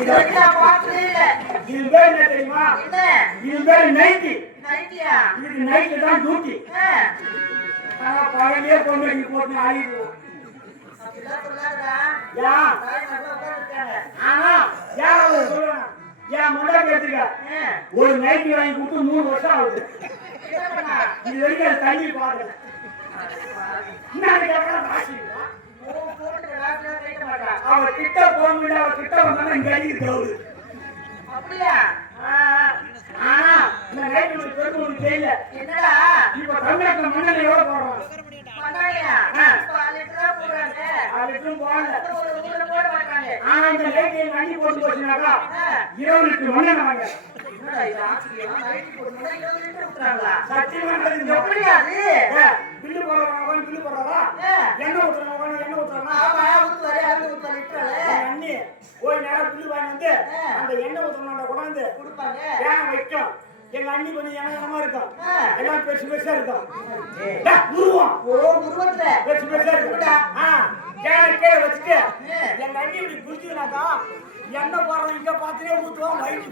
இது பேர் என்ன தெரியுமா? இது பேர் நைட்டி. இது நைட்டு தான் டியூட்டி. பகலே பொண்ணு போட்டு ஆடிடுவோம். ஒரு நைட்டி வாங்கி கொடுத்து 3 வருஷம் ஆகுது. இது வரைக்கும் தண்ணி பாருங்க. அவ கிட்ட போக முடியல. அவ கிட்ட வந்தாலும் இங்க அடிக்கிறது. அப்படியா? ஆனா இந்த நைட்டி பெருமை தெரியல. என்னடா இப்ப தமிழக மண்ணெண்ணெய் எவ்வளவு போடுறோம்? ஆனா இந்த நைட்டியை அள்ளி போட்டு போச்சுனாக்கா 20 லிட்டர் மண்ணெண்ணெய் வாங்க. சத்தியமானது பில்லு போடுறவங்க பில்லு போடுறதா? எண்ணெய் ஊத்துறவங்க எண்ணெய் ஊத்துறாங்க. அண்ணி போய் நேரம் பில்லு வாங்கி வந்து அந்த எண்ணெய் ஊத்துறவங்க கொண்டாந்து கொடுப்பாங்க. ஏன் வைக்கும்? எங்க அண்ணி கொஞ்சம் இனமா இருக்கும். எல்லாம் பெருசு பெருசா இருக்கும். உருவம் பெருசு பெருசா இருக்குடா. கீழே வச்சுட்டு எங்க அண்ணி இப்படி குடிச்சுனாக்கா எண்ணெய் போடுறவங்க இங்க பார்த்துட்டே ஊத்துவோம். வயிற்று